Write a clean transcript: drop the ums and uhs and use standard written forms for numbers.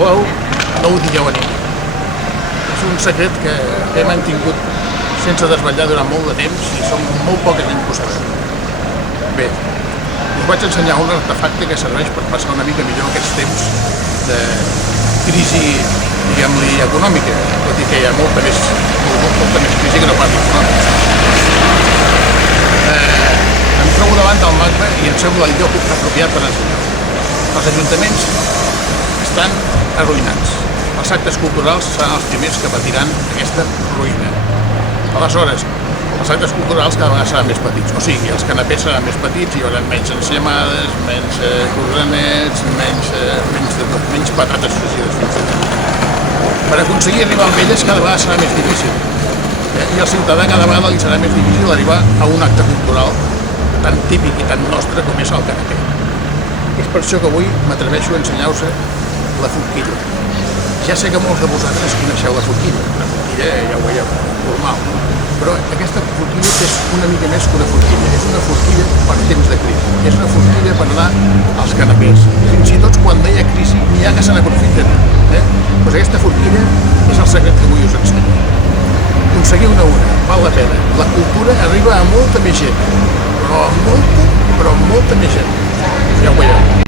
sisplau, no ho digueu a ningú. És un secret que he mantingut sense desvetllar durant molt de temps i som molt poca gent que ho sabem. Bé, us vaig ensenyar un artefacte que serveix per passar una mica millor aquests temps de crisi, diguem-li, econòmica, tot i que hi ha molta més crisi que no pas econòmica. Em trobo davant del MACBA i em sembla el lloc apropiat per ensenyar-ho. Els ajuntaments estan arruïnats. Els actes culturals seran els primers que patiran aquesta ruïna. Aleshores, els actes culturals cada vegada seran més petits. O sigui, els canapés seran més petits, hi haurà menys enciamades, menys coronets, menys patates fregides fins i tot. Per aconseguir arribar amb elles cada vegada serà més difícil. I al ciutadà cada vegada li serà més difícil arribar a un acte cultural tan típic i tan nostre com és el canapé. És per això que avui m'atreveixo a ensenyar-vos la forquilla. Ja sé que molts de vosaltres coneixeu la forquilla. La forquilla ja ho veieu, normal. Però aquesta forquilla és una mica més que una forquilla. És una forquilla per temps de crisi. És una forquilla per anar als canapés. Fins i tot quan no hi ha crisi n'hi ha que se n'aprofiten. Doncs aquesta forquilla és el secret que avui us ensenyo. Aconseguiu-ne una, val la pena. La cultura arriba a molta més gent. Però molta més gent. Ja ho veieu.